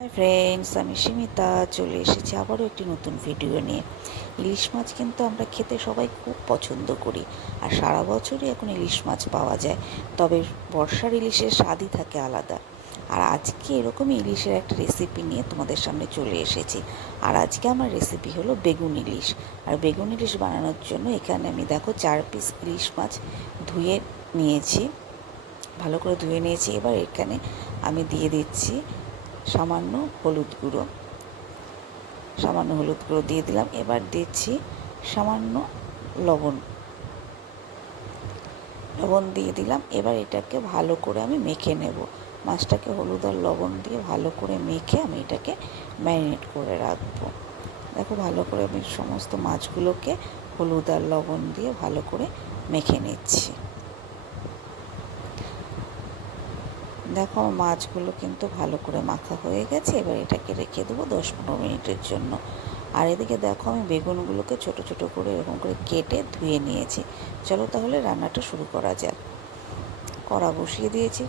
Hi friends, আমি সীমিতা চলে এসেছি আবারও একটি নতুন ভিডিও নিয়ে। ইলিশ মাছ কিন্তু আমরা খেতে সবাই খুব পছন্দ করি, আর সারা বছরই এখন ইলিশ মাছ পাওয়া যায়। তবে বর্ষার ইলিশের স্বাদই থাকে আলাদা। আর আজকে এরকমই ইলিশের একটা রেসিপি নিয়ে তোমাদের সামনে চলে এসেছি। আর আজকে আমার রেসিপি হলো বেগুন ইলিশ। আর বেগুন ইলিশ বানানোর জন্য এখানে আমি দেখো 4 পিস ইলিশ মাছ ধুয়ে নিয়েছি, ভালো করে ধুয়ে নিয়েছি। এবার এখানে আমি দিয়ে দিচ্ছি সামান্য হলুদ গুঁড়ো দিয়ে দিলাম। এবার দিচ্ছি সামান্য লবণ দিয়ে দিলাম। এবার এটাকে ভালো করে আমি মেখে নেব। মাছটাকে হলুদ আর লবণ দিয়ে ভালো করে মেখে আমি এটাকে ম্যারিনেট করে রাখবো। দেখো, ভালো করে আমি সমস্ত মাছগুলোকে হলুদ আর লবণ দিয়ে ভালো করে মেখে নিচ্ছি। দেখো, আমার মাছগুলো কিন্তু ভালো করে মাখা হয়ে গেছে। এবার এটাকে রেখে দেবো 10-15 মিনিটের জন্য। আর এদিকে দেখো, আমি বেগুনগুলোকে ছোট ছোট করে এরকম করে কেটে ধুয়ে নিয়েছি। চলো তাহলে রান্নাটা শুরু করা যাক। কড়া বসিয়ে দিয়েছি।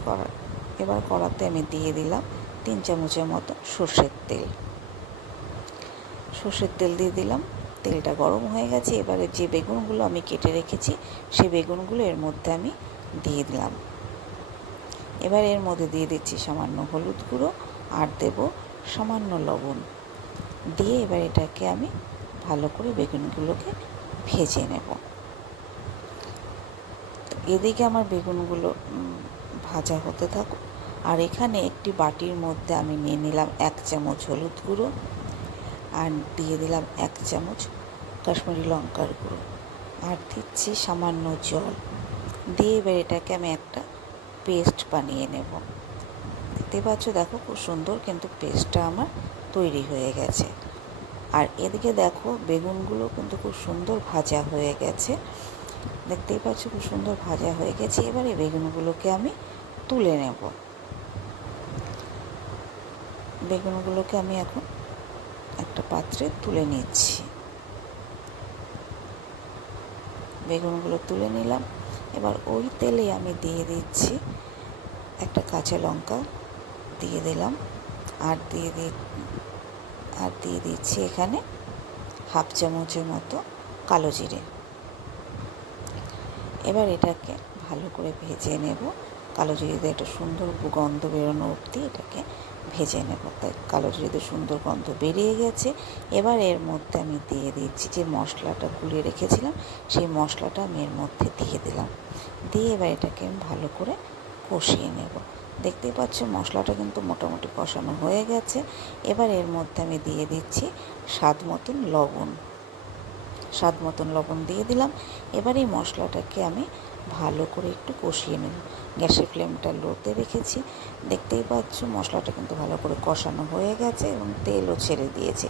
এবার কড়াতে আমি দিয়ে দিলাম 3 চামচের মতো সর্ষের তেল দিয়ে দিলাম। তেলটা গরম হয়ে গেছে। এবারে যে বেগুনগুলো আমি কেটে রেখেছি সেই বেগুনগুলো এর মধ্যে আমি দিয়ে দিলাম। এবার এর মধ্যে দিয়ে দিচ্ছি সামান্য হলুদ গুঁড়ো আর দেব সামান্য লবণ দিয়ে এবার এটাকে আমি ভালো করে বেগুনগুলোকে ভেজে নেব। এদিকে আমার বেগুনগুলো ভাজা হতে থাকুক। আর এখানে একটি বাটির মধ্যে আমি নিয়ে নিলাম 1 চামচ হলুদ গুঁড়ো আর দিয়ে দিলাম 1 চামচ কাশ্মীরি লঙ্কার গুঁড়ো আর দিচ্ছি সামান্য জল দিয়ে এবার এটাকে আমি একটা পেস্ট বানিয়ে নেব। দেখতে পাচ্ছ, দেখো খুব সুন্দর কিন্তু পেস্টটা আমার তৈরি হয়ে গেছে। আর এদিকে দেখো, বেগুনগুলো কিন্তু খুব সুন্দর ভাজা হয়ে গেছে। দেখতেই পাচ্ছ খুব সুন্দর ভাজা হয়ে গেছে। এবারে বেগুনগুলোকে আমি তুলে নেব। বেগুনগুলোকে আমি এখন একটা পাত্রে তুলে নিচ্ছি। বেগুনগুলো তুলে নিলাম। এবার ওই তেলে আমি দিয়ে দিচ্ছি একটা কাঁচা লঙ্কা দিয়ে দিলাম আর দিয়ে দিচ্ছি এখানে 1/2 চামচের মতো কালো জিরে। এবার এটাকে ভালো করে ভেজে নেব। কালো জিরেতে একটা সুন্দর গন্ধ বেরোনো অবধি এটাকে ভেজে নেব। তাই কালো জিরেতে সুন্দর গন্ধ বেরিয়ে গেছে। এবার এর মধ্যে আমি দিয়ে দিচ্ছি যে মশলাটা গুলিয়ে রেখেছিলাম, সেই মশলাটা আমি এর মধ্যে দিয়ে দিলাম। দিয়ে এবার এটাকে আমি ভালো করে কষিয়ে নেব। দেখতেই পাচ্ছ মশলাটা কিন্তু মোটামুটি কষানো হয়ে গেছে। এবার এর মধ্যে আমি দিয়ে দিচ্ছি স্বাদ মতন লবণ দিয়ে দিলাম। এবার এই মশলাটাকে আমি ভালো করে একটু কষিয়ে নেব। গ্যাসের ফ্লেমটা লোতে রেখেছি। দেখতেই পাচ্ছ মশলাটা কিন্তু ভালো করে কষানো হয়ে গেছে এবং তেলও ছেড়ে দিয়েছে।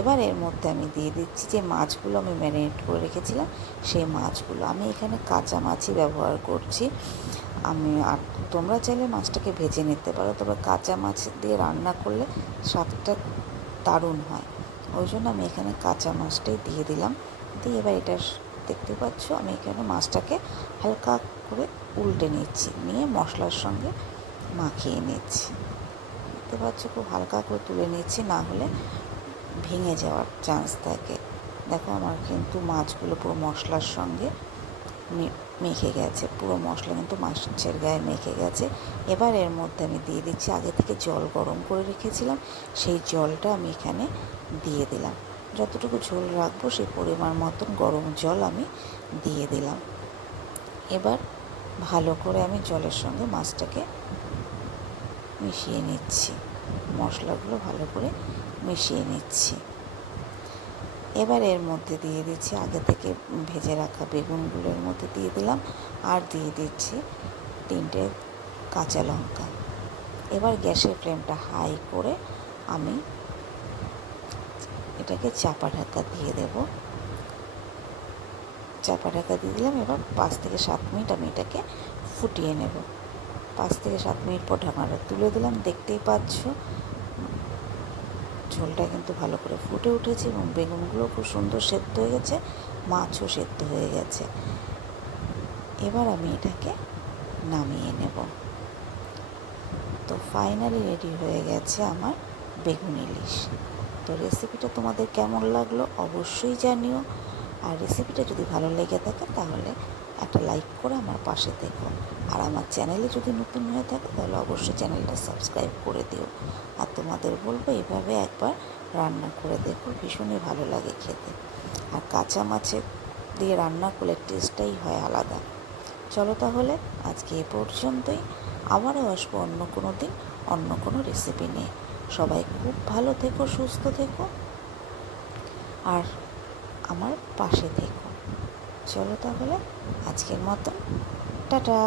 এবার এর মধ্যে আমি দিয়ে দিচ্ছি যে মাছগুলো আমি ম্যারিনেট করে রেখেছিলাম, সেই মাছগুলো। আমি এখানে কাঁচা মাছই ব্যবহার করছি। আর তোমরা চাইলে মাছটাকে ভেজে নিতে পারো, তবে কাঁচা মাছ দিয়ে রান্না করলে স্বাদটা দারুণ হয়। ওই জন্য আমি এখানে কাঁচা মাছটাই দিয়ে দিলাম। দিয়ে এবার এটা দেখতে পাচ্ছ আমি এখানে মাছটাকে হালকা করে উল্টে নিচ্ছি, নিয়ে মশলার সঙ্গে মাখিয়ে নিচ্ছি। দেখতে পাচ্ছ খুব হালকা করে তুলে নিচ্ছি, না হলে ভেঙে যাওয়ার চান্স থাকে। দেখো, আমার কিন্তু মাছগুলো পুরো মশলার সঙ্গে মেখে গেছে। পুরো মশলা কিন্তু মাছের গায়ে মেখে গেছে। এবার এর মধ্যে আমি দিয়ে দিচ্ছি আগে থেকে জল গরম করে রেখেছিলাম, সেই জলটা আমি এখানে দিয়ে দিলাম। যতটুকু ঝোল রাখবো সেই পরিমাণ মতন গরম জল আমি দিয়ে দিলাম। এবার ভালো করে আমি জলের সঙ্গে মাছটাকে মিশিয়ে নিচ্ছি, মশলাগুলো ভালো করে মিশিয়ে নিচ্ছি। এবার এর মধ্যে দিয়ে দিচ্ছি আগে থেকে ভেজে রাখা বেগুনগুলোর মধ্যে দিয়ে দিলাম আর দিয়ে দিচ্ছি 3টে কাঁচা লঙ্কা। এবার গ্যাসের ফ্লেমটা হাই করে আমি এটাকে চাপা ঢাকা দিয়ে দেব। চাপা ঢাকা দিয়ে দিলাম। এবার 5 থেকে 7 মিনিট আমি এটাকে ফুটিয়ে নেব। 5 থেকে 7 মিনিট পর ঢাকনাটা তুলে দিলাম। দেখতেই পাচ্ছ ঝোলটা কিন্তু ভালো করে ফুটে উঠেছে এবং বেগুনগুলো খুব সুন্দর সেদ্ধ হয়ে গেছে, মাছও সেদ্ধ হয়ে গেছে। এবার আমি এটাকে নামিয়ে নেব। তো ফাইনালি রেডি হয়ে গেছে আমার বেগুন ইলিশ। তো রেসিপিটা তোমাদের কেমন লাগলো অবশ্যই জানিও। আর রেসিপিটা যদি ভালো লেগে থাকে তাহলে একটা লাইক করে আমার পাশে থেকো। আর আমার চ্যানেলে যদি নতুন হয়ে থাকে তাহলে অবশ্যই চ্যানেলটা সাবস্ক্রাইব করে দিও। আর তোমাদের বলবো এভাবে একবার রান্না করে দেখো, ভীষণই ভালো লাগে খেতে। আর কাঁচা মাছের দিয়ে রান্না করলে টেস্টটাই হয় আলাদা। চলো তাহলে আজকে এ পর্যন্তই। আবারও আসবো অন্য কোনো দিন অন্য কোনো রেসিপি নিয়ে। সবাই খুব ভালো থেকো, সুস্থ থেকো, আর আমার পাশে থেকো। চলো তাহলে আজকের মতো টাটা।